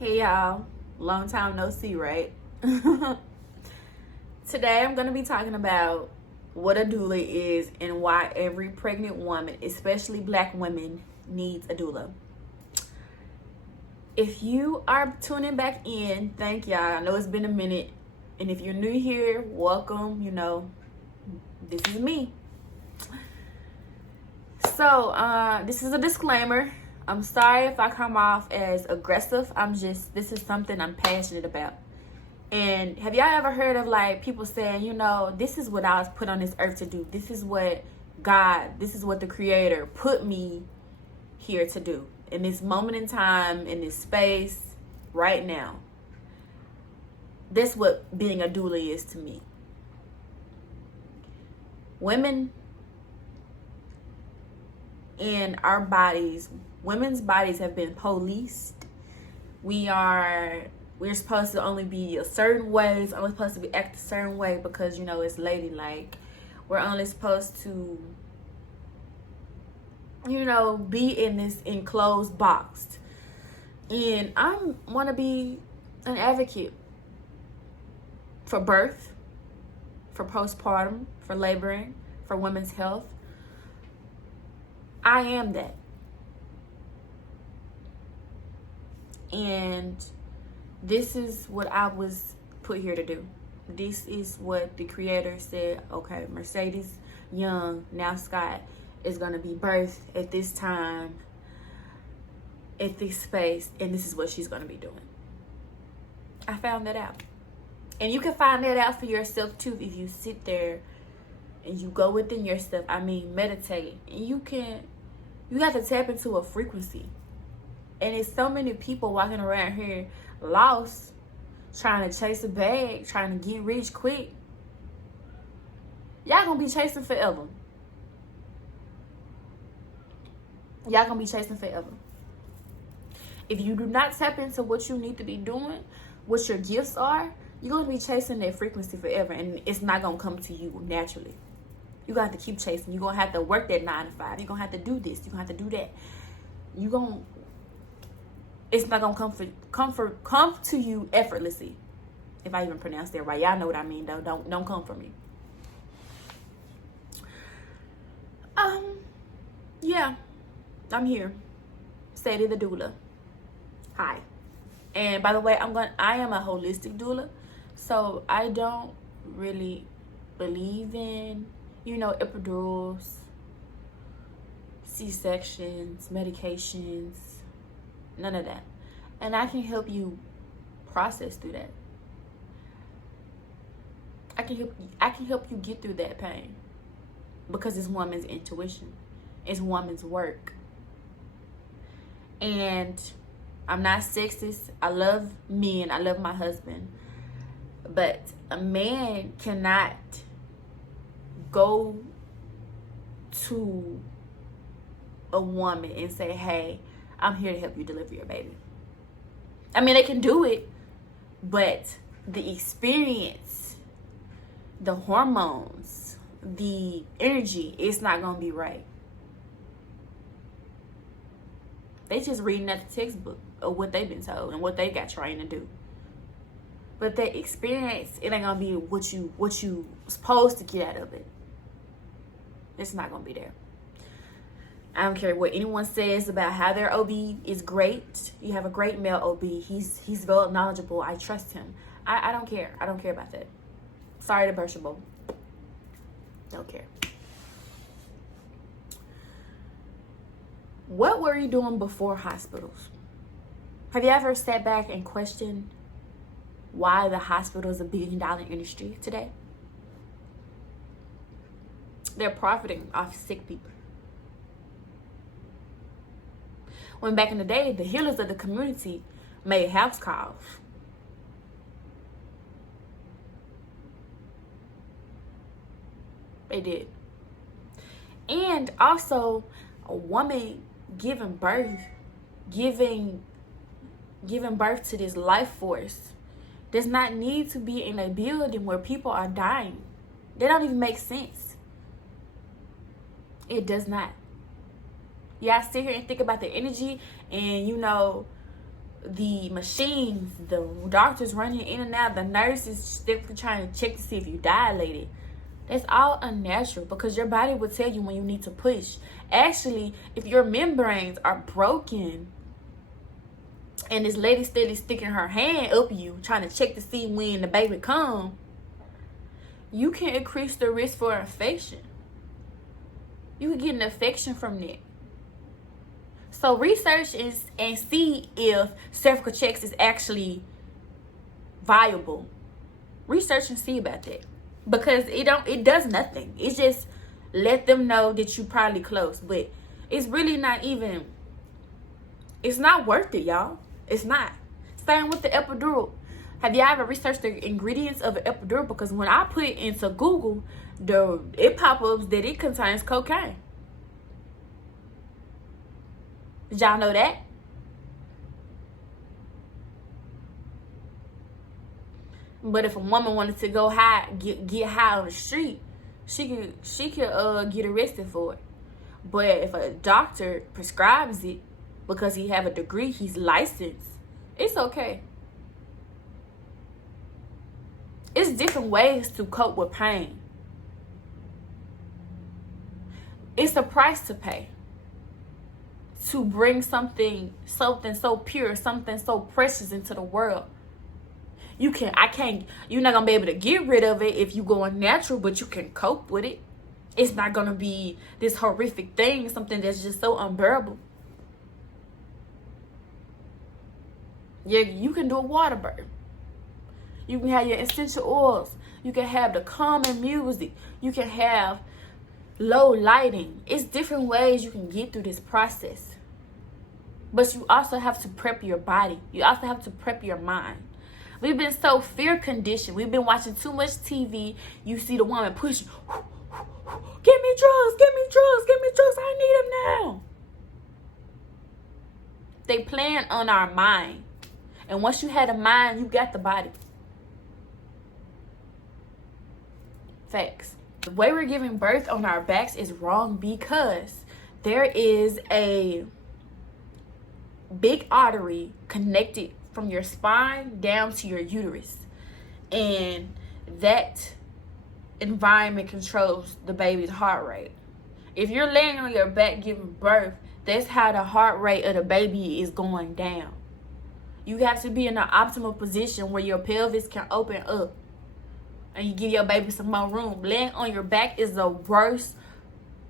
Hey y'all, long time no see, right? Today I'm going to be talking about what a doula is and why every pregnant woman, especially black women, needs a doula. If you are tuning back in, thank y'all. I know it's been a minute. And if you're new here, welcome. This is me. So, this is a disclaimer. I'm sorry if I come off as aggressive. This is something I'm passionate about. And have y'all ever heard of like people saying, this is what I was put on this earth to do. This is what the Creator put me here to do. In this moment in time, in this space, right now. That's what being a doula is to me. Women in our bodies, women's bodies have been policed. We're supposed to only be a certain way. It's only supposed to be act a certain way because it's ladylike. We're only supposed to be in this enclosed box. And I want to be an advocate for birth, for postpartum, for laboring, for women's health. I am that. And this is what I was put here to do. This is what the Creator said, okay, Mercedes Young, now Scott, is going to be birthed at this time, at this space, and this is what she's going to be doing. I found that out. And you can find that out for yourself too if you sit there and you go within yourself. Meditate. And you have to tap into a frequency. And it's so many people walking around here lost, trying to chase a bag, trying to get rich quick. Y'all gonna be chasing forever. Y'all gonna be chasing forever. If you do not tap into what you need to be doing, what your gifts are, you're gonna be chasing that frequency forever, and it's not gonna come to you naturally. You're gonna have to keep chasing. You're gonna have to work that 9 to 5. You're gonna have to do this. You're gonna have to do that. It's not gonna come to you effortlessly. If I even pronounce that right. Y'all know what I mean though. Don't come for me. Yeah. I'm here. Sadie the doula. Hi. And by the way, I am a holistic doula. So I don't really believe in, epidurals, C-sections, medications, none of that. And I can help you process through that. I can help you get through that pain because it's woman's intuition. It's woman's work. And I'm not sexist. I love men. I love my husband. But a man cannot go to a woman and say, hey, I'm here to help you deliver your baby. They can do it, but the experience, the hormones, the energy, it's not going to be right. They just reading at the textbook of what they've been told and what they got trained to do. But that experience, it ain't gonna be what you supposed to get out of it. It's not gonna be there. I don't care what anyone says about how their OB is great. You have a great male OB. He's very knowledgeable. I trust him. I don't care. I don't care about that. Sorry to burst your bubble. Don't care. What were you doing before hospitals? Have you ever sat back and questioned why the hospital is a $1 billion industry today? They're profiting off sick people. When back in the day, the healers of the community made house calls. They did. And also, a woman giving birth to this life force does not need to be in a building where people are dying. They don't even make sense. It does not. Yeah, I sit here and think about the energy and the machines, the doctors running in and out, the nurses still trying to check to see if you dilated. That's all unnatural, because your body will tell you when you need to push. Actually, if your membranes are broken and this lady steady sticking her hand up you trying to check to see when the baby come, you can increase the risk for infection. You can get an infection from that. So research and see if cervical checks is actually viable. Research and see about that. Because it does nothing. It just let them know that you probably close. But it's really not even, it's not worth it, y'all. It's not. Same with the epidural. Have y'all ever researched the ingredients of an epidural? Because when I put into Google, it pop-ups that it contains cocaine. Did y'all know that? But if a woman wanted to go high, get high on the street, she could get arrested for it. But if a doctor prescribes it because he have a degree, he's licensed, it's okay. It's different ways to cope with pain. It's a price to pay to bring something so pure, something so precious into the world. You're not gonna be able to get rid of it if you going natural, but you can cope with it. It's not gonna be this horrific thing, something that's just so unbearable. Yeah, you can do a water birth. You can have your essential oils. You can have the calming music. You can have low lighting. It's different ways you can get through this process. But you also have to prep your body. You also have to prep your mind. We've been so fear conditioned. We've been watching too much TV. You see the woman pushing, give me drugs, give me drugs, give me drugs. I need them now. They playing on our mind. And once you had a mind, you got the body. Facts. The way we're giving birth on our backs is wrong, because there is a big artery connected from your spine down to your uterus, and that environment controls the baby's heart rate. If you're laying on your back giving birth, that's how the heart rate of the baby is going down. You have to be in an optimal position where your pelvis can open up and you give your baby some more room. Laying on your back is the worst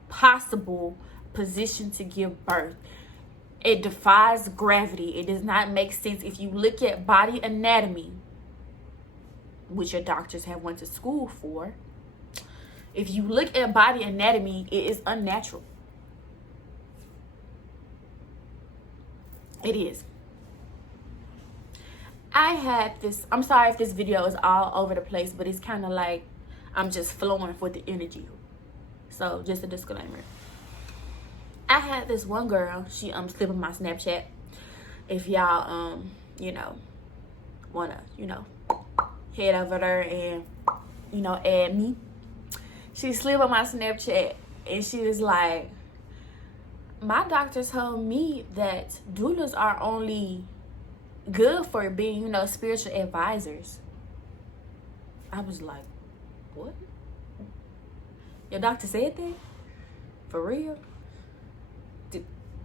possible position to give birth. It defies gravity. It does not make sense. If you look at body anatomy, which your doctors have went to school for, if you look at body anatomy, it is unnatural. It is. I had this, I'm sorry if this video is all over the place, but it's kind of like I'm just flowing with the energy. So just a disclaimer. I had this one girl, she slid on my Snapchat. If y'all wanna, head over there and, add me. She slid on my Snapchat and she was like, my doctor told me that doulas are only good for being, spiritual advisors. I was like, what? Your doctor said that? For real?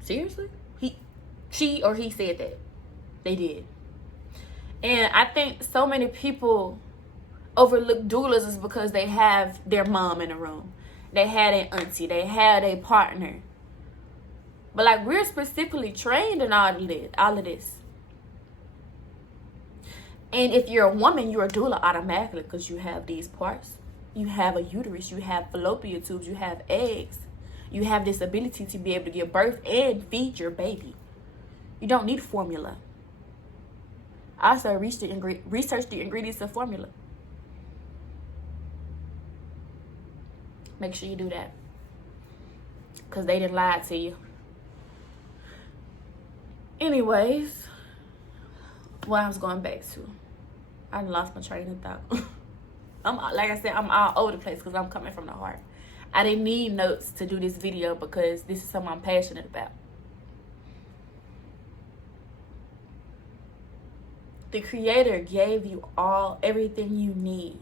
Seriously? She or he said that. They did. And I think so many people overlook doulas is because they have their mom in the room. They had an auntie. They had a partner. But we're specifically trained in all of this. And if you're a woman, you're a doula automatically because you have these parts. You have a uterus. You have fallopian tubes. You have eggs. You have this ability to be able to give birth and feed your baby. You don't need formula. Also, research the ingredients of formula. Make sure you do that. Because they didn't lie to you. Anyways, what I was going back to. I lost my train of thought. I'm all over the place because I'm coming from the heart. I didn't need notes to do this video because this is something I'm passionate about. The Creator gave you everything you need.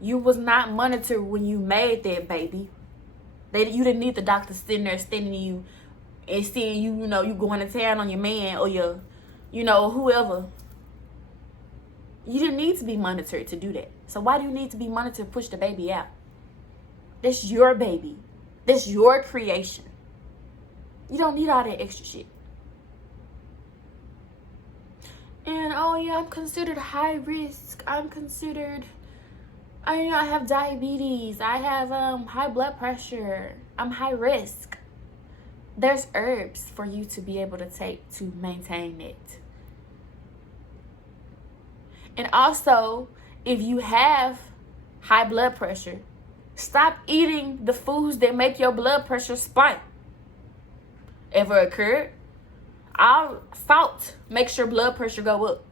You was not monitored when you made that baby. You didn't need the doctor sitting there standing you and seeing you, you going to town on your man or your, whoever. You didn't need to be monitored to do that. So why do you need to be monitored to push the baby out? That's your baby. That's your creation. You don't need all that extra shit. And I'm considered high risk. I have diabetes. I have high blood pressure. I'm high risk. There's herbs for you to be able to take to maintain it. And also, if you have high blood pressure, stop eating the foods that make your blood pressure spike. Ever occurred? Salt makes your blood pressure go up.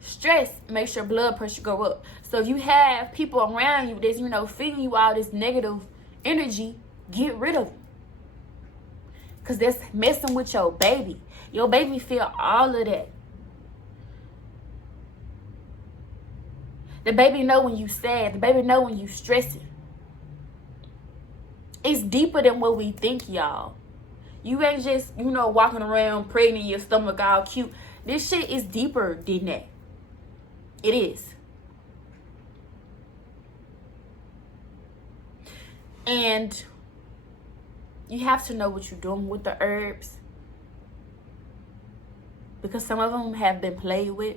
Stress makes your blood pressure go up. So if you have people around you that's, feeding you all this negative energy, get rid of them. Because that's messing with your baby. Your baby feel all of that. The baby know when you sad. The baby know when you stressing. It's deeper than what we think, y'all. You ain't just, walking around pregnant, your stomach all cute. This shit is deeper than that. It is. And you have to know what you're doing with the herbs. Because some of them have been played with.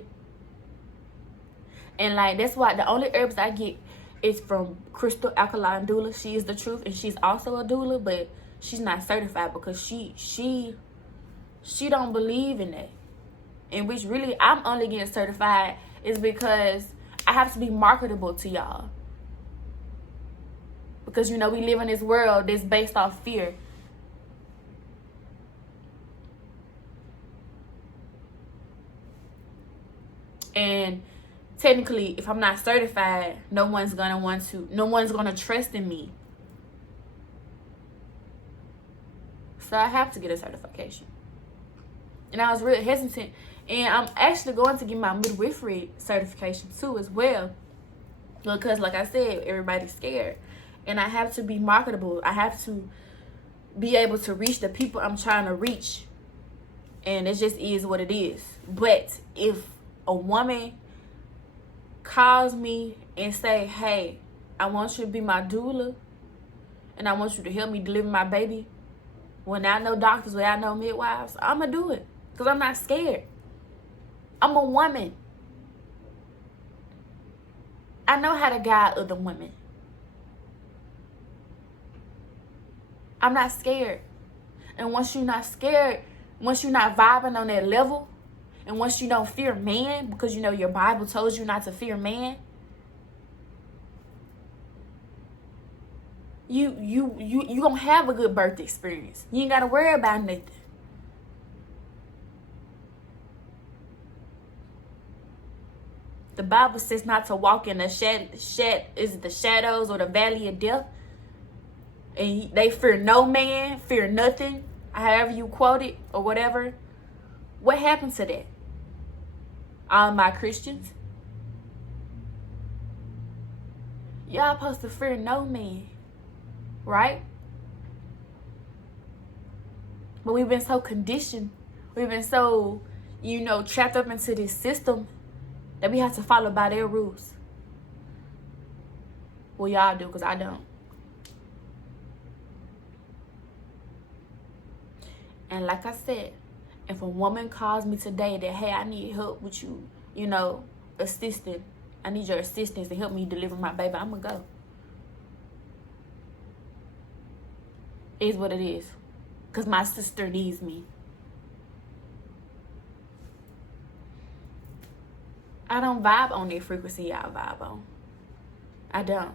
And that's why the only herbs I get is from Crystal Alkaline Doula. She is the truth. And she's also a doula, but she's not certified because she don't believe in that. In which really I'm only getting certified is because I have to be marketable to y'all. Because we live in this world that's based off fear. And technically, if I'm not certified, no one's gonna trust in me. So I have to get a certification. And I was really hesitant. And I'm actually going to get my midwifery certification too as well. Because like I said, everybody's scared. And I have to be marketable. I have to be able to reach the people I'm trying to reach. And it just is what it is. But if a woman calls me and say, hey, I want you to be my doula. And I want you to help me deliver my baby. Without no doctors, without no midwives, I'm going to do it. Because I'm not scared. I'm a woman. I know how to guide other women. I'm not scared. And once you're not scared, once you're not vibing on that level, and once you don't fear man, because your Bible tells you not to fear man, you gonna have a good birth experience. You ain't gotta worry about nothing. The Bible says not to walk in the the shadows or the valley of death. And they fear no man, fear nothing, however you quote it or whatever. What happened to that? All my Christians? Y'all supposed to fear no man, right? But we've been so conditioned. We've been so, trapped up into this system that we have to follow by their rules. Well, y'all do, because I don't. And like I said, if a woman calls me today that, hey, I need help with you, assisting. I need your assistance to help me deliver my baby, I'm going to go. It is what it is. Because my sister needs me. I don't vibe on that frequency y'all vibe on. I don't.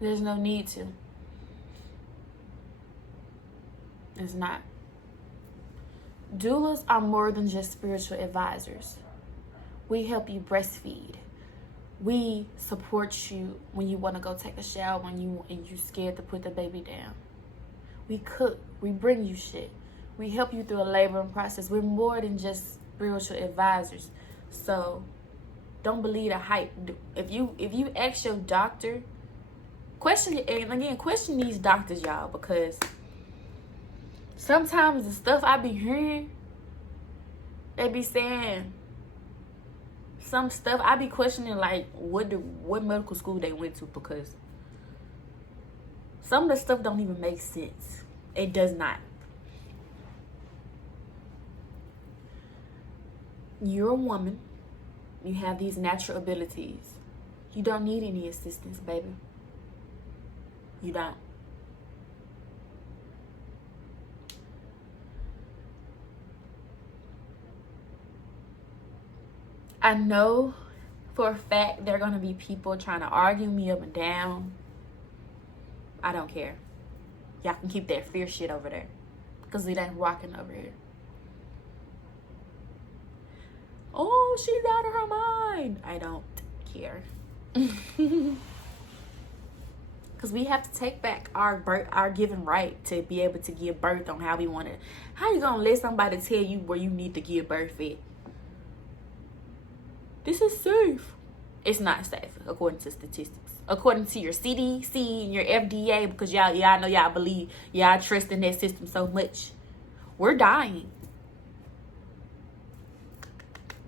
There's no need to. It's not. Doulas are more than just spiritual advisors. We help you breastfeed. We support you when you want to go take a shower and you scared to put the baby down. We cook. We bring you shit. We help you through a laboring process. We're more than just spiritual advisors. So don't believe the hype. If you ask your doctor, question these doctors, y'all, because sometimes the stuff I be hearing, they be saying some stuff I be questioning, like what medical school they went to, because some of the stuff don't even make sense. It does not. You're a woman. You have these natural abilities. You don't need any assistance, baby. You don't. I know for a fact there are going to be people trying to argue me up and down. I don't care. Y'all can keep that fear shit over there, because it ain't rocking over here. Oh, she's out of her mind. I don't care. Because we have to take back our given right to be able to give birth on how we want it. How you going to let somebody tell you where you need to give birth at? This is safe. It's not safe, according to statistics. According to your CDC and your FDA, because y'all know y'all believe, y'all trust in that system so much. We're dying.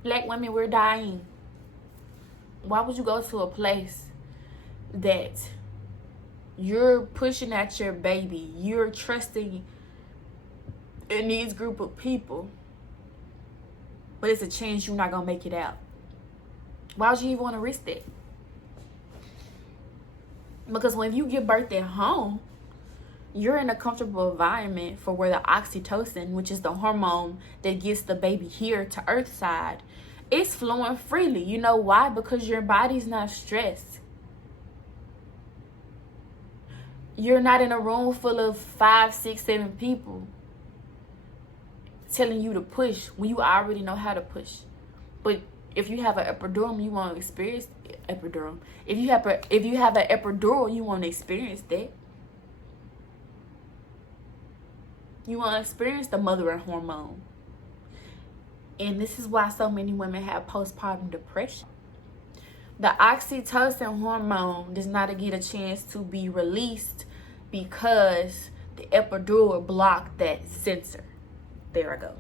Black women, we're dying. Why would you go to a place that you're pushing at your baby, you're trusting in these group of people, but it's a chance you're not going to make it out? Why would you even want to risk that? Because when you give birth at home, you're in a comfortable environment for where the oxytocin, which is the hormone that gets the baby here to earth side, it's flowing freely. You know why? Because your body's not stressed. You're not in a room full of 5, 6, 7 people telling you to push when you already know how to push. But if you have an epidural, you want to experience epidural. If you have an epidural, you want to experience that. You want to experience the mothering hormone. And this is why so many women have postpartum depression. The oxytocin hormone does not get a chance to be released because the epidural blocked that sensor. There I go.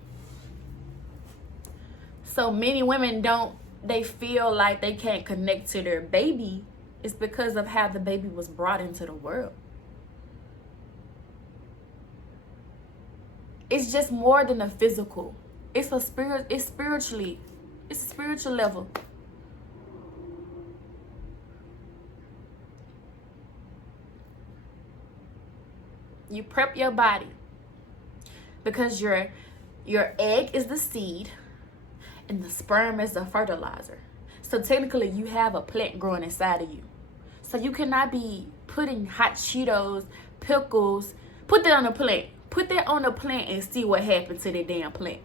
So many women they feel like they can't connect to their baby. It's because of how the baby was brought into the world. It's just more than a physical. It's a spiritual level. You prep your body because your egg is the seed and the sperm is the fertilizer. So technically you have a plant growing inside of you. So you cannot be putting hot Cheetos, pickles, put that on a plant. Put that on a plant and see what happened to that damn plant.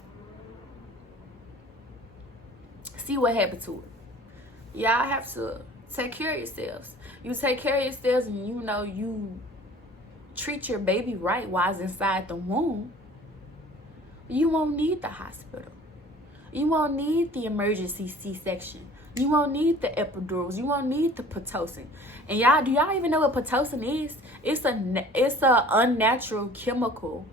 See what happened to it. Y'all have to take care of yourselves. You take care of yourselves and you treat your baby right while it's inside the womb. You won't need the hospital. You won't need the emergency C-section. You won't need the epidurals. You won't need the Pitocin. And do y'all even know what Pitocin is? It's a unnatural chemical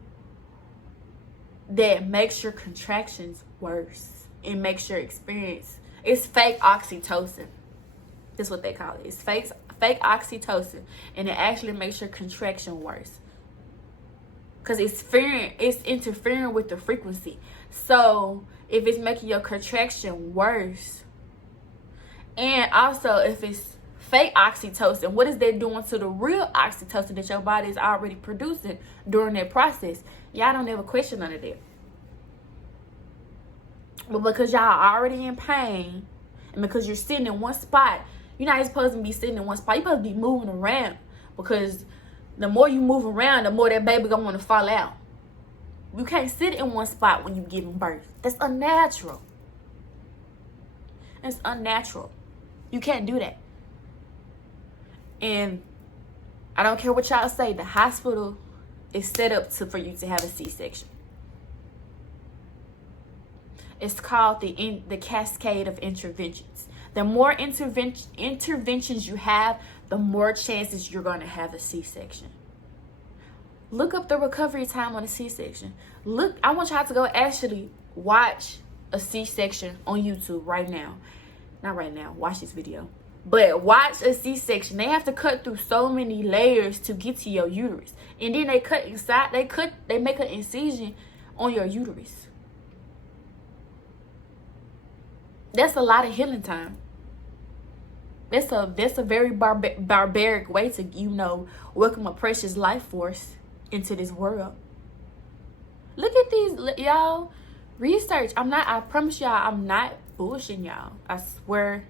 that makes your contractions worse. It makes your experience. It's fake oxytocin. That's what they call it. It's fake oxytocin, and it actually makes your contraction worse. Because it's interfering with the frequency. So if it's making your contraction worse, and also if it's fake oxytocin, what is that doing to the real oxytocin that your body is already producing during that process? Y'all don't ever question none of that. But because y'all are already in pain, and because you're sitting in one spot, you're not supposed to be sitting in one spot. You're supposed to be moving around, because the more you move around, the more that baby gonna want to fall out. You can't sit in one spot when you're giving birth. That's unnatural. It's unnatural. You can't do that. And I don't care what y'all say, the hospital is set up for you to have a C-section. It's called the cascade of interventions. The more interventions you have, the more chances you're going to have a C-section. Look up the recovery time on a C-section. Look, I want y'all to go actually watch a C-section on YouTube right now. Not right now, watch this video. But watch a C-section. They have to cut through so many layers to get to your uterus. And then they cut inside, they make an incision on your uterus. That's a lot of healing time. That's a very barbaric way to, welcome a precious life force into this world. Look at these, y'all. Research. I promise y'all, I'm not bullshitting y'all. I swear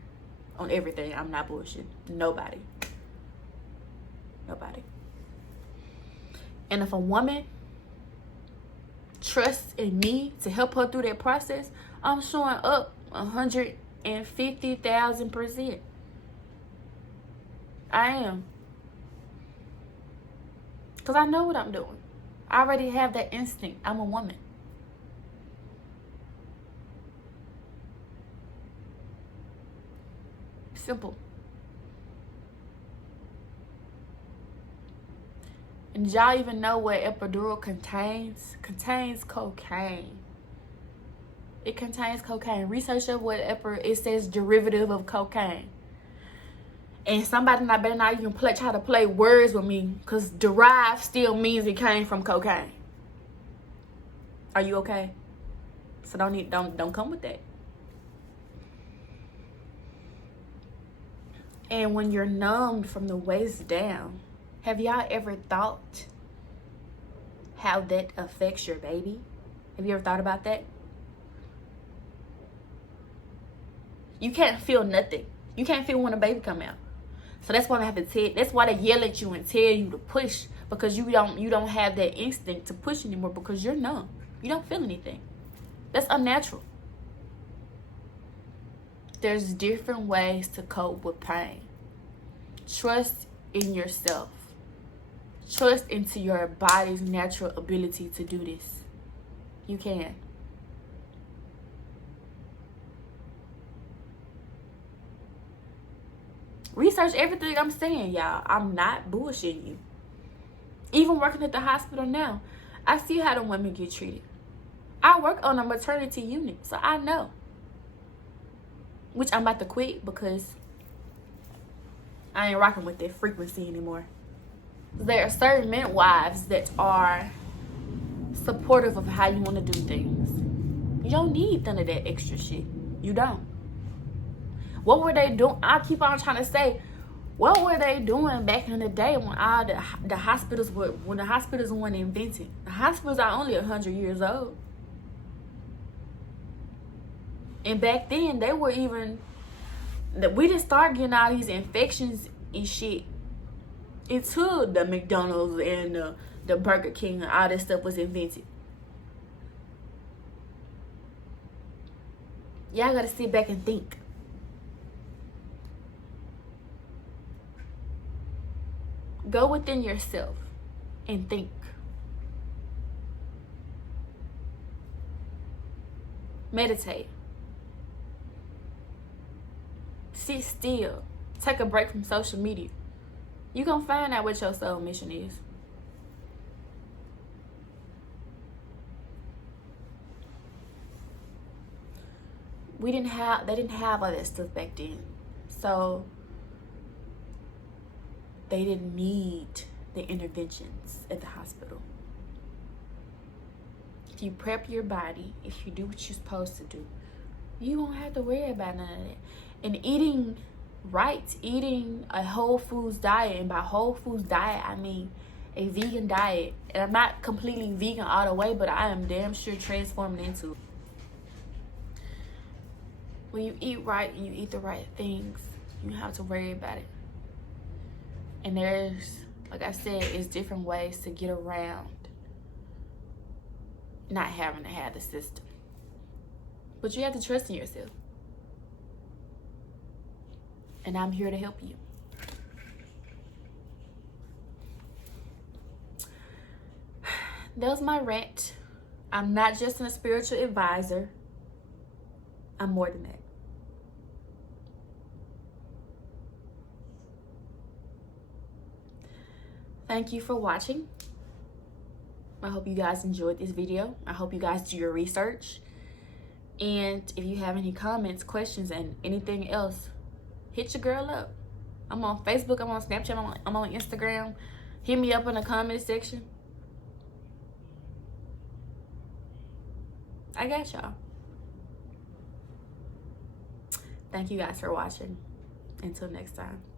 on everything, I'm not bullshitting. Nobody. And if a woman trusts in me to help her through that process, I'm showing up 150,000%. I am. Because I know what I'm doing. I already have that instinct. I'm a woman. Simple. And y'all even know what epidural contains? Contains cocaine. It contains cocaine. Research of what it says derivative of cocaine. And somebody better not even try to play words with me, because derived still means it came from cocaine. Are you okay? So don't come with that. And when you're numbed from the waist down, have y'all ever thought how that affects your baby? Have you ever thought about that? You can't feel nothing. You can't feel when a baby come out. So that's why that's why they yell at you and tell you to push, because you don't have that instinct to push anymore, because you're numb. You don't feel anything. That's unnatural. There's different ways to cope with pain. Trust in yourself. Trust into your body's natural ability to do this. You can. Research everything I'm saying, y'all. I'm not bullshitting you. Even working at the hospital now, I see how the women get treated. I work on a maternity unit, so I know. Which I'm about to quit because I ain't rocking with that frequency anymore. There are certain midwives that are supportive of how you want to do things. You don't need none of that extra shit. You don't. What were they doing? I keep on trying to say, what were they doing back in the day when all the hospitals weren't invented? The hospitals are only 100 years old. And back then, we didn't start getting all these infections and shit until the McDonald's and the Burger King and all that stuff was invented. Y'all gotta sit back and think. Go within yourself and think. Meditate. Sit still. Take a break from social media. You're going to find out what your soul mission is. They didn't have all that stuff back then. So they didn't need the interventions at the hospital. If you prep your body, if you do what you're supposed to do, you won't have to worry about none of that. And eating right, eating a whole foods diet, and by whole foods diet, I mean a vegan diet. And I'm not completely vegan all the way, but I am damn sure transforming into it. When you eat right and you eat the right things, you don't have to worry about it. And there's, like I said, it's different ways to get around not having to have the system. But you have to trust in yourself. And I'm here to help you. That was my rant. I'm not just a spiritual advisor. I'm more than that. Thank you for watching. I hope you guys enjoyed this video. I hope you guys do your research. And if you have any comments, questions, and anything else, hit your girl up. I'm on Facebook, I'm on Snapchat, I'm on Instagram. Hit me up in the comment section. I got y'all. Thank you guys for watching. Until next time.